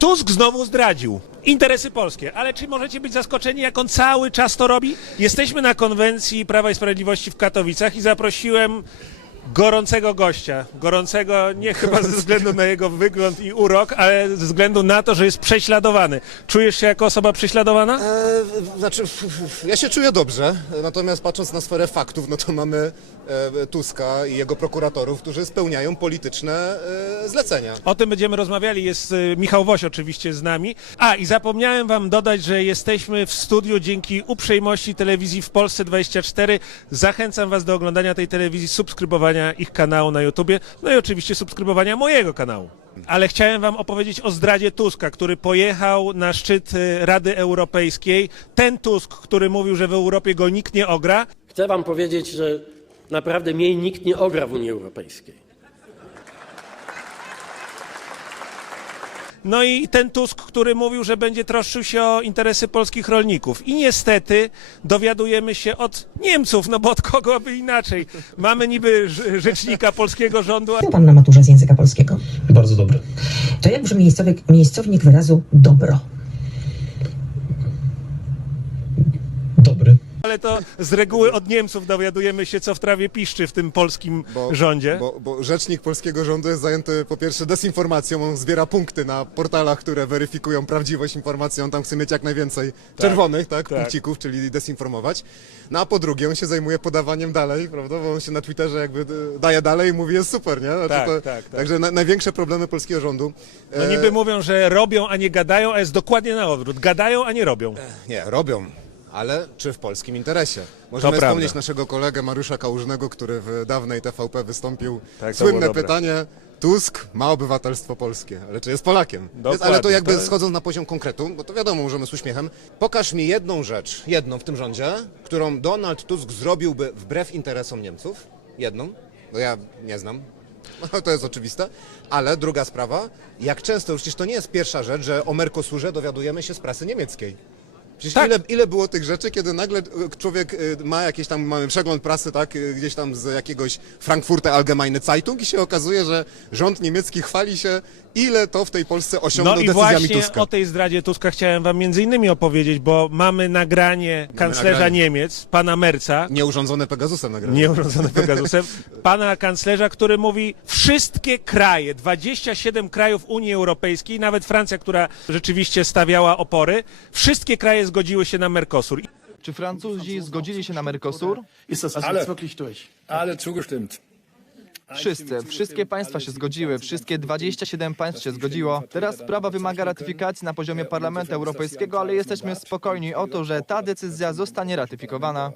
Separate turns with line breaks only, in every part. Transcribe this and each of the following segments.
Tusk znowu zdradził interesy polskie, ale czy możecie być zaskoczeni, jak on cały czas to robi? Jesteśmy na konwencji Prawa i Sprawiedliwości w Katowicach i zaprosiłem gorącego gościa. Gorącego nie chyba ze względu na jego wygląd i urok, ale ze względu na to, że jest prześladowany. Czujesz się jako osoba prześladowana?
E, znaczy, f- f- ja się czuję dobrze, natomiast patrząc na sferę faktów, no to mamy e, Tuska i jego prokuratorów, którzy spełniają polityczne e, zlecenia.
O tym będziemy rozmawiali. Jest y, Michał Woś oczywiście z nami. A i zapomniałem wam dodać, że jesteśmy w studiu dzięki uprzejmości telewizji w Polsce 24. Zachęcam was do oglądania tej telewizji, subskrybowania ich kanału na YouTubie, no i oczywiście subskrybowania mojego kanału. Ale chciałem wam opowiedzieć o zdradzie Tuska, który pojechał na szczyt y, Rady Europejskiej. Ten Tusk, który mówił, że w Europie go nikt nie ogra,
Chcę wam powiedzieć, że naprawdę mnie nikt nie ogra w Unii Europejskiej.
No i ten Tusk, który mówił, że będzie troszczył się o interesy polskich rolników. I niestety dowiadujemy się od Niemców, no bo od kogo by inaczej. Mamy niby rz- rzecznika polskiego rządu,
Był pan na maturze z języka polskiego.
Bardzo dobry.
To jak brzmi miejscowy, miejscownik wyrazu dobro?
Dobry.
Ale to z reguły od Niemców dowiadujemy się, co w trawie piszczy w tym polskim
Bo,
rządzie.
Bo, bo rzecznik polskiego rządu jest zajęty po pierwsze dezinformacją, on zbiera punkty na portalach, które weryfikują prawdziwość informacji, on tam chce mieć jak najwięcej czerwonych, tak,
tak.
punkcików, czyli dezinformować. No a po drugie, on się zajmuje podawaniem dalej, prawda, bo on się na Twitterze jakby e, daje dalej i mówi jest super, nie? Znaczy
Tak, tak, tak.
Także na, największe problemy polskiego rządu.
No
e,
niby mówią, że robią, a nie gadają, a jest dokładnie na odwrót. Gadają, a nie robią.
Nie, robią. Ale czy w polskim interesie? Możemy
prawda.
wspomnieć naszego kolegę Mariusza Kałużnego, który w dawnej TVP wystąpił.
Tak, to było
Słynne
dobre.
pytanie. Tusk ma obywatelstwo polskie, ale czy jest Polakiem? Jest, ale to
Dokładnie,
jakby
to jest-
schodząc na poziom konkretu, bo to wiadomo, możemy z uśmiechem. Pokaż mi jedną rzecz, jedną w tym rządzie, którą Donald Tusk zrobiłby wbrew interesom Niemców. Jedną, bo ja nie znam. No, to jest oczywiste. Ale druga sprawa, jak często, przecież to nie jest pierwsza rzecz, że o Mercosurze dowiadujemy się z prasy niemieckiej. Przecież
Tak.
ile, ile było tych rzeczy, kiedy nagle e, człowiek e, ma jakiś tam mamy przegląd prasy, tak, e, gdzieś tam z jakiegoś Frankfurter Allgemeine Zeitung i się okazuje, że rząd niemiecki chwali się, ile to w tej Polsce osiągnął
No i
decyzjami
właśnie
Tuska.
o tej zdradzie Tuska chciałem wam między innymi opowiedzieć, bo mamy nagranie kanclerza
nagranie.
Niemiec, pana Merca,
Nieurządzone Pegasusem nagrane.
nieurządzone Pegasusem, pana kanclerza, który mówi wszystkie kraje, 27 krajów Unii Europejskiej, nawet Francja, która rzeczywiście stawiała opory, wszystkie kraje zgodziły się na Mercosur.
Czy Francuzi zgodzili się na Mercosur?
Durch?
Alle zugestimmt.
Wszyscy, wszystkie państwa się zgodziły, wszystkie 27 państw się zgodziło. Teraz sprawa wymaga ratyfikacji na poziomie Parlamentu Europejskiego, ale jesteśmy spokojni o to, że ta decyzja zostanie ratyfikowana.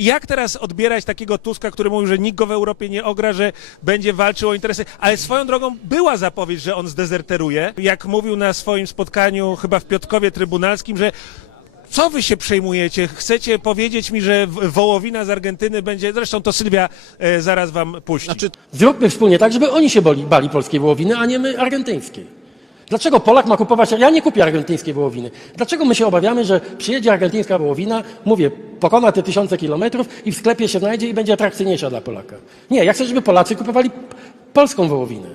Jak teraz odbierać takiego Tuska, który mówił, że nikt go w Europie nie ogra, że będzie walczył o interesy, ale swoją drogą była zapowiedź, że on zdezerteruje, jak mówił na swoim spotkaniu chyba w Piotkowie Trybunalskim, że co wy się przejmujecie? Chcecie powiedzieć mi, że wołowina z Argentyny będzie, zresztą to Sylwia e, zaraz wam puści.
Znaczy,
Zróbmy wspólnie tak, żeby oni się boli, bali polskiej wołowiny, a nie my argentyńskiej. Dlaczego Polak ma kupować? Ja nie kupię argentyńskiej wołowiny. Dlaczego my się obawiamy, że przyjedzie argentyńska wołowina, mówię, pokona te tysiące kilometrów i w sklepie się znajdzie i będzie atrakcyjniejsza dla Polaka? Nie, ja chcę, żeby Polacy kupowali polską wołowinę.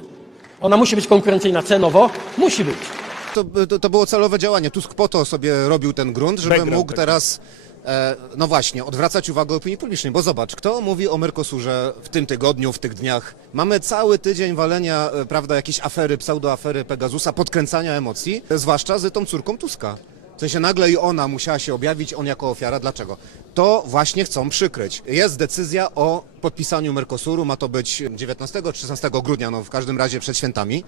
Ona musi być konkurencyjna cenowo, musi być.
To, to, to było celowe działanie. Tusk po to sobie robił ten grunt, żeby
Background
mógł
taki.
teraz, e, no właśnie, odwracać uwagę opinii publicznej. Bo zobacz, kto mówi o Mercosurze w tym tygodniu, w tych dniach. Mamy cały tydzień walenia, e, prawda, jakieś afery, pseudoafery Pegasusa, podkręcania emocji, e, zwłaszcza z tą córką Tuska. W sensie nagle i ona musiała się objawić, on jako ofiara. Dlaczego? To właśnie chcą przykryć. Jest decyzja o podpisaniu Mercosuru, ma to być 19 czy 16 grudnia, no w każdym razie przed świętami.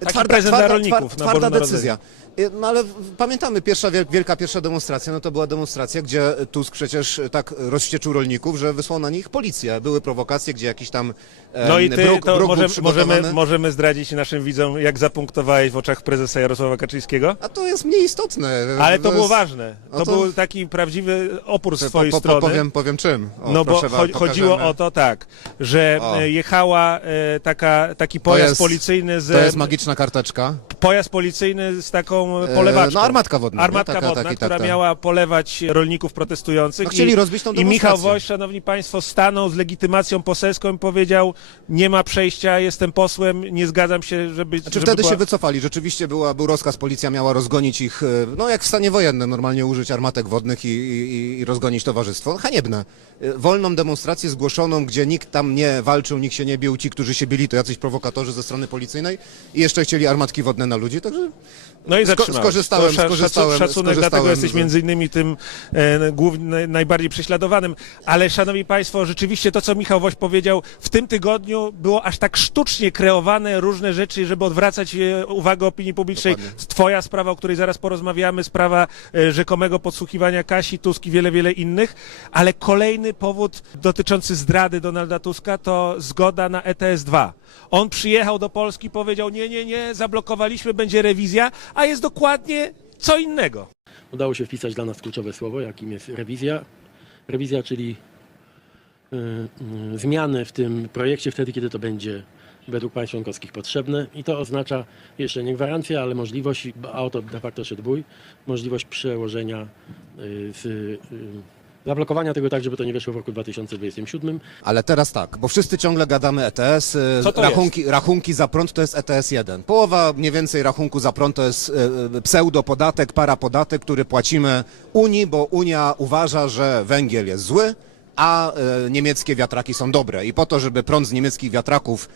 Taki prezent dla rolników na
twarda
Boże
decyzja. Y, No ale w- pamiętamy, pierwsza wiel- wielka pierwsza demonstracja, no to była demonstracja, gdzie Tusk przecież tak rozścieczył rolników, że wysłał na nich policję. Były prowokacje, gdzie jakiś tam em,
No i ty,
bruk,
to
bruk był
możemy,
przygotowany.
możemy, zdradzić naszym widzom, jak zapunktowałeś w oczach prezesa Jarosława Kaczyńskiego?
A to jest mniej istotne.
Ale to
jest-
było ważne. To,
No to-
był taki prawdziwy opór z twojej
po, po,
strony.
powiem, powiem czym. O,
no bo
proszę
cho- chodziło
pokażemy.
o to tak, że
O.
e, jechała e, taka, taki pojazd
jest-
policyjny z
To jest magiczna karteczka.
Pojazd policyjny z taką polewaczką.
no, armatka wodna?
Armatka
Taka-
wodna,
taki-
która
tak, tak.
miała polewać rolników protestujących.
No, chcieli
I,
rozbić tą
I Michał. Woś, szanowni państwo, stanął z legitymacją poselską i powiedział, nie ma przejścia, jestem posłem, nie zgadzam się, żeby...
Znaczy
żeby
wtedy
była...
się wycofali. Rzeczywiście była, był rozkaz, policja miała rozgonić ich, e, no jak w stanie wojennym, normalnie użyć armatek wodnych i, i, i rozgonić towarzystwo. Haniebne. E, Wolną demonstrację zgłoszoną, gdzie nikt tam nie walczył, nikt się nie bił, ci, którzy się bili, to jacyś prowokatorzy ze strony policyjnej i jeszcze chcieli armatki wodne na ludzi, także
No i zatrzymałeś.
skorzystałem-
To
skorzystałem-
Szacunek, dlatego jesteś między innymi tym e, głównym, najbardziej prześladowanym. Ale szanowni państwo, rzeczywiście to, co Michał Woś powiedział, w tym tygodniu było aż tak sztucznie kreowane różne rzeczy, żeby odwracać e, uwagę opinii publicznej.
Dokładnie.
Twoja sprawa, o której zaraz porozmawiamy, sprawa e, rzekomego podsłuchiwania Kasi Tusk i wiele, wiele innych. Ale kolejny powód dotyczący zdrady Donalda Tuska to zgoda na ETS-2. On przyjechał do Polski, powiedział nie, nie, nie, zablokowaliśmy, będzie rewizja, a jest dokładnie co innego.
Udało się wpisać dla nas kluczowe słowo, jakim jest rewizja. Rewizja, czyli y, y, zmiany w tym projekcie wtedy, kiedy to będzie według państw członkowskich potrzebne i to oznacza jeszcze nie gwarancja, ale możliwość, a o to de facto możliwość przełożenia z, y, zablokowania tego tak, żeby to nie weszło w roku 2027.
Ale teraz tak, bo wszyscy ciągle gadamy ETS, y,
Co to
rachunki, rachunki za prąd to jest ETS 1. Połowa mniej więcej rachunku za prąd to jest y, y, pseudopodatek, parapodatek, który płacimy Unii, bo Unia uważa, że węgiel jest zły, a y, niemieckie wiatraki są dobre. I po to, żeby prąd z niemieckich wiatraków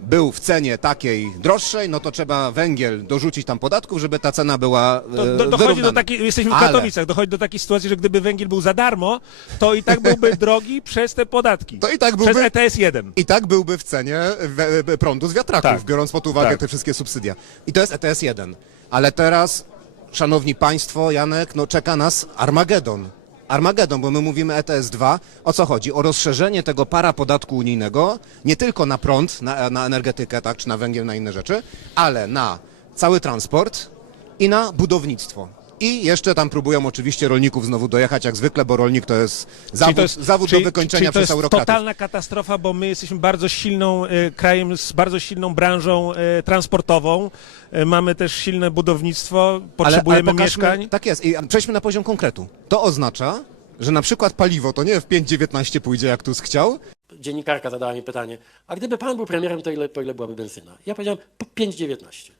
był w cenie takiej droższej, no to trzeba węgiel dorzucić tam podatków, żeby ta cena była
To, do, dochodzi do
wyrównana.
takiej, jesteśmy w
Ale-
Katowicach, dochodzi do takiej sytuacji, że gdyby węgiel był za darmo, to i tak byłby drogi przez te podatki.
To i tak
Przez
byłby-
ETS 1.
I tak byłby w cenie we- we- prądu z wiatraków,
Tak.
biorąc pod uwagę
Tak.
te wszystkie subsydia. I to jest ETS 1. Ale teraz, szanowni państwo, Janek, no czeka nas Armagedon. Armagedon, bo my mówimy ETS 2. O co chodzi? O rozszerzenie tego para podatku unijnego nie tylko na prąd, na, na energetykę, tak, czy na węgiel, na inne rzeczy, ale na cały transport i na budownictwo. I jeszcze tam próbują oczywiście rolników znowu dojechać jak zwykle, bo rolnik to jest zawód,
to jest-
zawód
czyli-
do wykończenia
czyli to
przez
jest
eurokratów.
totalna katastrofa, bo my jesteśmy bardzo silną e, krajem z bardzo silną branżą e, transportową. E, mamy też silne budownictwo, potrzebujemy
pokażmy-
mieszkań.
Tak jest. I przejdźmy na poziom konkretu. To oznacza, że na przykład paliwo to nie w 5,19 pójdzie jak Tusk chciał,
Dziennikarka zadała mi pytanie, a gdyby pan był premierem, to ile, po ile byłaby benzyna? Ja powiedziałem, po 5,19.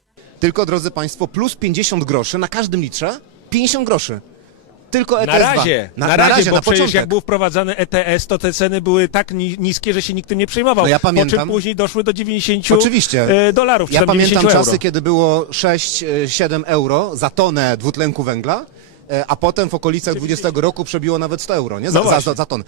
Tylko drodzy Państwo, plus 50 groszy na każdym litrze, 50 groszy. Tylko ETS
Na razie, na, razie, bo
na
przecież
początek.
jak był wprowadzany ETS, to te ceny były tak ni- niskie, że się nikt tym nie przejmował.
No ja
Po czym
pamiętam.
później doszły do 90
Oczywiście.
e, dolarów, czy
Ja
tam 90
pamiętam
euro.
czasy, kiedy było 6-7 euro za tonę dwutlenku węgla, e, a potem w okolicach 20 roku przebiło nawet 100 euro, nie? Za,
No
za, za, za tonę.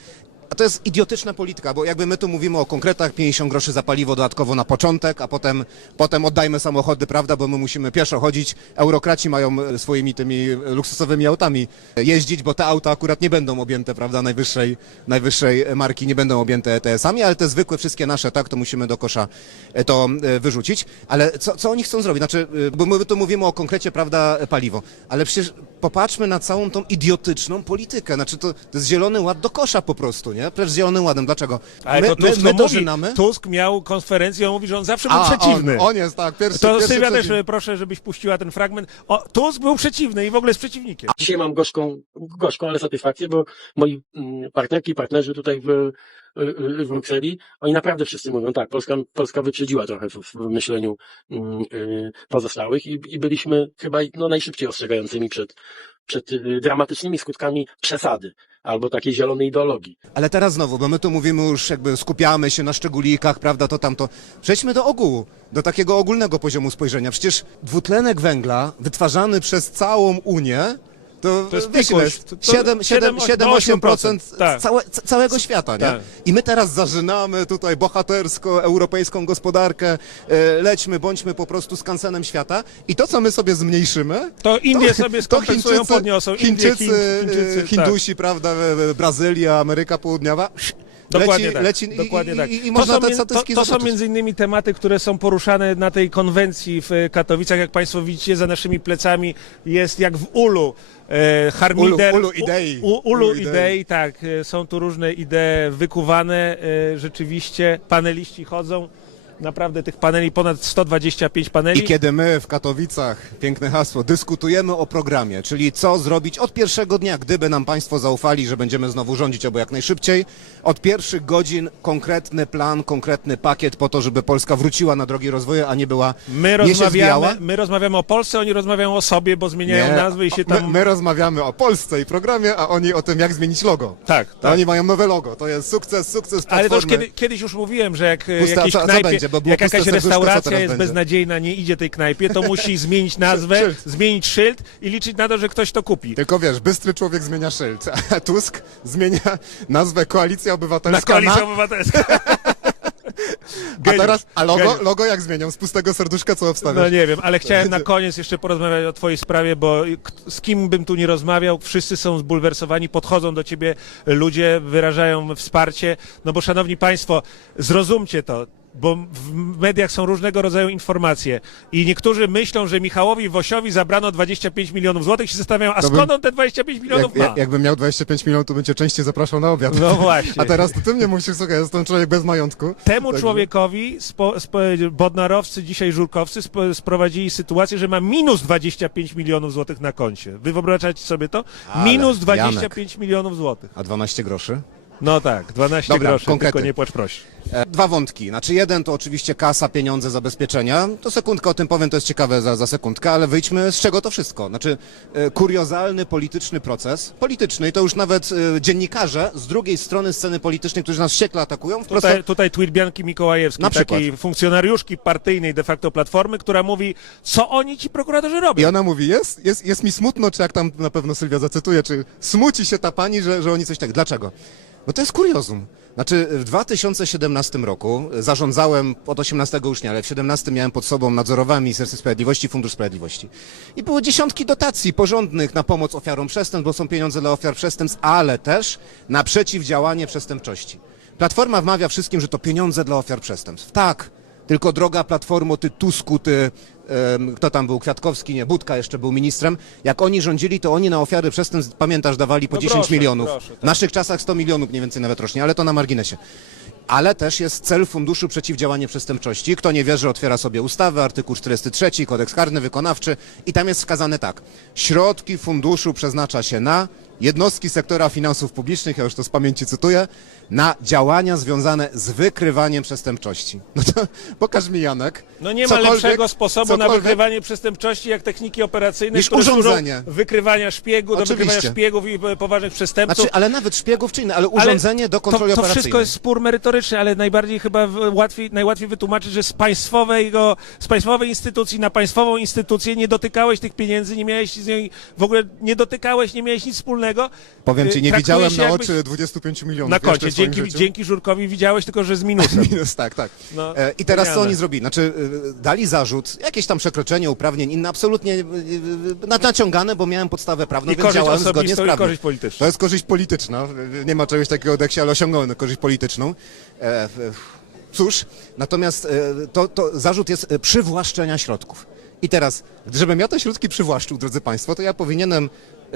A to jest idiotyczna polityka, bo jakby my tu mówimy o konkretach 50 groszy za paliwo dodatkowo na początek, a potem, potem oddajmy samochody, prawda, bo my musimy pieszo chodzić. Eurokraci mają e, swoimi tymi luksusowymi autami jeździć, bo te auta akurat nie będą objęte, prawda, najwyższej, najwyższej marki, nie będą objęte ETS-ami, ale te zwykłe wszystkie nasze, tak, to musimy do kosza e, to e, wyrzucić. Ale co, co oni chcą zrobić? Znaczy, e, bo my tu mówimy o konkrecie, prawda, e, paliwo, ale przecież popatrzmy na całą tą idiotyczną politykę. Znaczy, to, to jest zielony ład do kosza po prostu, nie? Precz z zielonym ładem. Dlaczego?
Ale
my,
to Tusk,
my, my to
mówi,
żynamy.
Tusk miał konferencję, on mówi, że on zawsze był
A,
przeciwny.
On, on jest, tak, pierwszy,
To
pierwszy
Sylwia też
przeciwny.
proszę, żebyś puściła ten fragment. O, Tusk był przeciwny i w ogóle jest przeciwnikiem.
Dzisiaj mam gorzką, gorzką, ale satysfakcję, bo moi mm, partnerki i partnerzy tutaj w, w Brukseli, oni naprawdę wszyscy mówią, tak, Polska, Polska wyprzedziła trochę w, w myśleniu mm, y, pozostałych i, i byliśmy chyba no, najszybciej ostrzegającymi przed, przed y, dramatycznymi skutkami przesady albo takiej zielonej ideologii.
Ale teraz znowu, bo my tu mówimy już jakby skupiamy się na szczególikach, prawda, to tamto. Przejdźmy do ogółu, do takiego ogólnego poziomu spojrzenia. Przecież dwutlenek węgla wytwarzany przez całą Unię to,
To jest
wiesz, ile
pikuś.
jest?
To- to
7, 7, 7, 8%
Tak.
całe, ca- całego świata, nie?
Tak.
I my teraz zażynamy tutaj bohatersko europejską gospodarkę, e, lećmy, bądźmy po prostu skansenem świata i to, co my sobie zmniejszymy,
To Indie sobie
to
skompensują,
Chińczycy,
podniosą. Indie,
Chińczycy,
Chińczycy, tak.
Hindusi, prawda, e, e, Brazylia, Ameryka Południowa.
Dokładnie
leci,
tak.
leci i-
dokładnie
i,
tak.
i, i
To są To, to są między innymi tematy, które są poruszane na tej konwencji w Katowicach. Jak Państwo widzicie, za naszymi plecami jest jak w Ulu. E, harmider,
Ulu- Ulu idei.
U, ulu
Ulu idei.
idei, tak. E, Są tu różne idee wykuwane. E, rzeczywiście paneliści chodzą. Naprawdę tych paneli, ponad 125 paneli.
I kiedy my w Katowicach, piękne hasło, dyskutujemy o programie, czyli co zrobić od pierwszego dnia, gdyby nam Państwo zaufali, że będziemy znowu rządzić obo jak najszybciej, od pierwszych godzin konkretny plan, konkretny pakiet po to, żeby Polska wróciła na drogi rozwoju, a nie była
My
nie się zwijała.
rozmawiamy, my rozmawiamy o Polsce, oni rozmawiają o sobie, bo zmieniają
Nie,
nazwy i się
my,
tam...
my rozmawiamy o Polsce i programie, a oni o tym, jak zmienić logo.
Tak, tak.
Oni mają nowe logo, to jest sukces, sukces
Ale to już
Platformy.
kiedy, kiedyś już mówiłem, że jak e,
Pusta-
jakieś
co- co
knajpie,
będzie? Bo było
jak
puste
jakaś
serduszko, co
restauracja
teraz
jest
będzie?
beznadziejna, nie idzie tej knajpie, to musi zmienić nazwę, zmienić szyld i liczyć na to, że ktoś to kupi.
Tylko wiesz, bystry człowiek zmienia szyld, a Tusk zmienia nazwę Koalicja
Na
Obywatelska na...
obywatelską.
A teraz, a logo,
Geniusz.
logo jak zmienią? Z pustego serduszka co obstawiasz?
No nie wiem, ale chciałem na koniec jeszcze porozmawiać o twojej sprawie, bo k- z kim bym tu nie rozmawiał, wszyscy są zbulwersowani, podchodzą do ciebie ludzie, wyrażają wsparcie, no bo szanowni państwo, zrozumcie to, bo w mediach są różnego rodzaju informacje i niektórzy myślą, że Michałowi Wosiowi zabrano 25 milionów złotych i się zastanawiają, a
To bym-
skąd on te 25 milionów
Jak,
ma?
jak, jakbym miał 25 milionów, to bym cię częściej zapraszał na obiad.
No właśnie.
A teraz to ty mnie musisz, słuchaj, jestem człowiek bez majątku.
Temu
Także-
człowiekowi spo, spo, bodnarowcy, dzisiaj żurkowcy spo, sprowadzili sytuację, że ma minus 25 milionów złotych na koncie. Wy wyobrażacie sobie to?
Ale,
minus 25 milionów złotych.
A 12 groszy?
No tak, 12
Dobra,
groszy,
konkrety.
tylko nie płacz prosi.
E, Dwa wątki. Znaczy jeden to oczywiście kasa, pieniądze, zabezpieczenia. To sekundkę o tym powiem, to jest ciekawe za, za sekundkę, ale wyjdźmy z czego to wszystko. Znaczy e, kuriozalny polityczny proces, polityczny i to już nawet e, dziennikarze z drugiej strony sceny politycznej, którzy nas wściekle atakują, wprost
Tutaj, tutaj tweet Bianki Mikołajewskiej,
Na przykład.
takiej funkcjonariuszki partyjnej de facto Platformy, która mówi, co oni ci prokuratorzy robią.
I ona mówi, jest, jest, jest mi smutno, czy jak tam na pewno Sylwia zacytuje, czy smuci się ta pani, że, że oni coś tak. Dlaczego? No to jest kuriozum. Znaczy w 2017 roku zarządzałem od 18 już nie, ale w 17 miałem pod sobą, nadzorowałem Ministerstwo Sprawiedliwości, Fundusz Sprawiedliwości. I były dziesiątki dotacji porządnych na pomoc ofiarom przestępstw, bo są pieniądze dla ofiar przestępstw, ale też na przeciwdziałanie przestępczości. Platforma wmawia wszystkim, że to pieniądze dla ofiar przestępstw. Tak, tylko droga Platformo, ty Tusku, ty, kto tam był, Kwiatkowski, nie, Budka jeszcze był ministrem. Jak oni rządzili, to oni na ofiary przestępstw, pamiętasz, dawali po
No
10
proszę,
milionów.
proszę, tak.
W naszych czasach 100 milionów mniej więcej nawet rocznie, ale to na marginesie. Ale też jest cel Funduszu Przeciwdziałania Przestępczości. Kto nie wierzy, otwiera sobie ustawę, artykuł 43, kodeks karny wykonawczy i tam jest wskazane tak. Środki funduszu przeznacza się na jednostki sektora finansów publicznych, ja już to z pamięci cytuję, na działania związane z wykrywaniem przestępczości. No to pokaż mi Janek.
No nie ma
cokolwiek-
lepszego sposobu na
cokolwiek-
wykrywanie przestępności jak techniki operacyjne,
Niż
które służą
urządzenie.
wykrywania szpiegu, do
Oczywiście.
wykrywania szpiegów i e, poważnych przestępców.
Znaczy, ale nawet szpiegów czy inne, ale
Ale
urządzenie do kontroli
to, to
operacyjnej.
wszystko jest spór merytoryczny, ale najbardziej chyba w- łatwiej, najłatwiej wytłumaczyć, że z państwowego, z państwowej instytucji na państwową instytucję nie dotykałeś tych pieniędzy, nie miałeś z niej w ogóle nie dotykałeś, nie miałeś nic wspólnego.
Powiem
Y,
ci, nie
traktuje
widziałem
się
na
jakbyś-
oczy 25 milionów.
Na
jeszcze
koncie, dzięki,
życiu.
dzięki Żurkowi widziałeś, tylko że z minusem.
Minus, tak, tak.
No,
e, I teraz co oni zrobili? Znaczy, y, dali zarzut, jakieś tam przekroczenie uprawnień inne, absolutnie na- naciągane, bo miałem podstawę prawną,
I
więc
korzyść
działałem zgodnie z
osobistą i
prawem.
korzyść.
To jest korzyść polityczna. Nie ma czegoś takiego w deksie, ale osiągnąłem korzyść polityczną. E, e, Cóż, natomiast e, to, to zarzut jest e, przywłaszczenia środków. I teraz, żebym ja te środki przywłaszczył, drodzy Państwo, to ja powinienem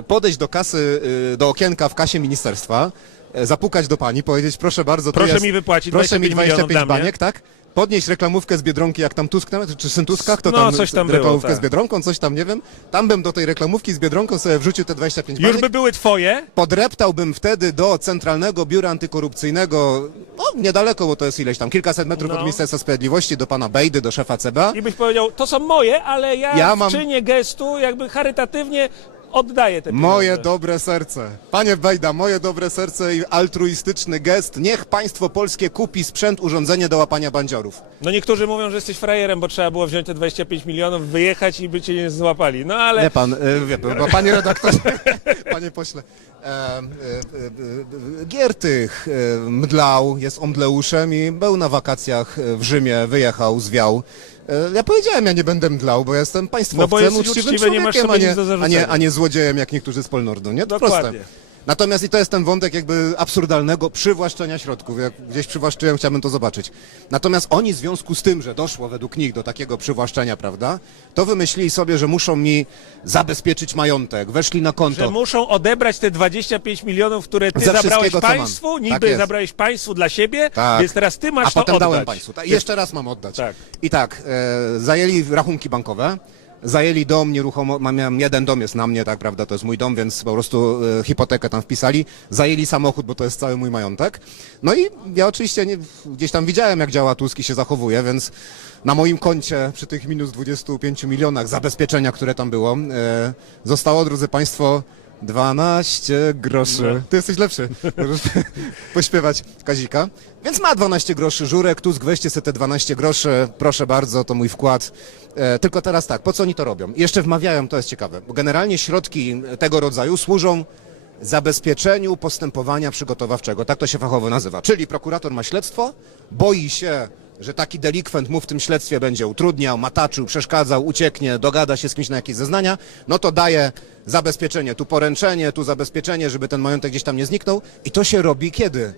podejść do kasy, do okienka w kasie ministerstwa, e, zapukać do pani, powiedzieć, proszę bardzo,
Proszę
jest,
mi wypłacić
proszę mi
25 milionów
25
dla mnie.
baniek, tak? Podnieść reklamówkę z Biedronki, jak tam Tusk, nawet, czy syn Tuska, kto
No,
tam,
coś tam było,
reklamówkę
tak.
z Biedronką, coś tam, nie wiem. Tam bym do tej reklamówki z Biedronką sobie wrzucił te 25
Już
baniek.
by były twoje,
Podreptałbym wtedy do Centralnego Biura Antykorupcyjnego, no niedaleko, bo to jest ileś tam, kilkaset metrów
No.
od Ministerstwa Sprawiedliwości, do pana Bejdy, do szefa CBA.
i byś powiedział, to są moje, ale ja,
Ja mam-
czynie gestu jakby charytatywnie oddaję te pieniądze.
Moje dobre serce. Panie Bejda, moje dobre serce i altruistyczny gest. Niech państwo polskie kupi sprzęt, urządzenie do łapania bandziorów.
No niektórzy mówią, że jesteś frajerem, bo trzeba było wziąć te 25 milionów, wyjechać i by cię nie złapali. No ale
Wie pan, y, wie pan, bo panie redaktorze, panie pośle, e, e, e, e, Giertych e, mdlał, jest omdleuszem i był na wakacjach e, w Rzymie, wyjechał, zwiał. E, Ja powiedziałem, ja nie będę mdlał, bo jestem państwowcem,
No bo jesteś
uczciwym
uczciwy, nie masz
człowiekiem, a, nie, a, nie, a nie złodziejem jak niektórzy z Polnordu, nie? To
Dokładnie.
proste. Natomiast i to jest ten wątek jakby absurdalnego przywłaszczenia środków. Jak gdzieś przywłaszczyłem, chciałbym to zobaczyć. Natomiast oni w związku z tym, że doszło według nich do takiego przywłaszczenia, prawda, to wymyślili sobie, że muszą mi zabezpieczyć majątek. Weszli na konto.
Że muszą odebrać te 25 milionów, które ty
Ze
zabrałeś
wszystkiego, co mam.
państwu,
Tak
niby
jest.
zabrałeś państwu dla siebie,
Tak.
więc teraz ty masz
A
to
potem
oddać.
dałem państwu. Tak, i jeszcze raz mam oddać.
Tak.
I tak, e, zajęli rachunki bankowe, zajęli dom nieruchomo, miałem jeden dom, jest na mnie, tak, prawda, to jest mój dom, więc po prostu e, hipotekę tam wpisali, zajęli samochód, bo to jest cały mój majątek. No i ja oczywiście nie, gdzieś tam widziałem, jak działa Tusk i się zachowuje, więc na moim koncie przy tych minus 25 milionach zabezpieczenia, które tam było, e, zostało, drodzy Państwo, 12 groszy. Ty jesteś lepszy. Możesz pośpiewać Kazika. Więc ma 12 groszy Żurek, Tusk, weźcie sobie te 12 groszy, proszę bardzo, to mój wkład. E, tylko teraz tak, po co oni to robią? I Jeszcze wmawiają, to jest ciekawe, bo generalnie środki tego rodzaju służą zabezpieczeniu postępowania przygotowawczego, tak to się fachowo nazywa. Czyli prokurator ma śledztwo, boi się, że taki delikwent mu w tym śledztwie będzie utrudniał, mataczył, przeszkadzał, ucieknie, dogada się z kimś na jakieś zeznania, no to daje zabezpieczenie, tu poręczenie, tu zabezpieczenie, żeby ten majątek gdzieś tam nie zniknął i to się robi kiedy?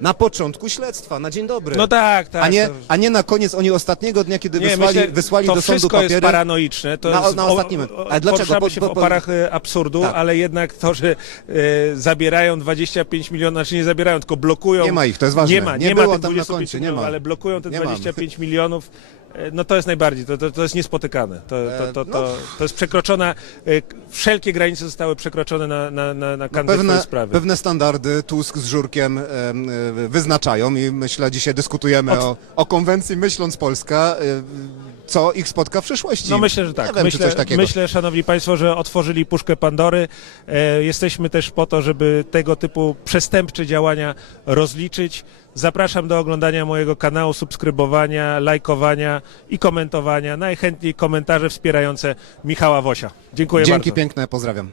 Na początku śledztwa, na dzień dobry.
No tak, tak.
a, nie,
to-
a nie na koniec oni ostatniego dnia, kiedy wysłali,
myślę,
wysłali
to
do sądu
wszystko jest
papiery.
paranoiczne. To
Na-
jest,
na ostatnim- ale dlaczego?
Poruszamy
Bo-
się w
bo-
oparach e, absurdu,
Tak.
ale jednak to, że e, zabierają 25 milionów, znaczy nie zabierają, tylko blokują.
Nie ma ich, to jest ważne.
Nie ma, nie,
Nie
ma
było
tych
tam na
25
koncie, nie
milionów,
ma.
ale blokują te
Nie mam.
25 milionów. E, No to jest najbardziej, to, to, to jest niespotykane. To, to, to,
no.
to, to jest przekroczona, e, wszelkie granice zostały przekroczone na, na, na, na kanwie
Pewne,
twojej sprawy.
pewne standardy Tusk z Żurkiem em, e, wyznaczają i myślę, dzisiaj dyskutujemy o, o konwencji Myśląc Polska, e, co ich spotka w przyszłości.
No myślę, że
Nie
tak.
wiem, czy
myślę,
coś takiego.
myślę, szanowni państwo, że otworzyli puszkę Pandory. E, jesteśmy też po to, żeby tego typu przestępcze działania rozliczyć. Zapraszam do oglądania mojego kanału, subskrybowania, lajkowania i komentowania. Najchętniej komentarze wspierające Michała Wosia. Dziękuję
Dzięki
bardzo.
piękne, pozdrawiam.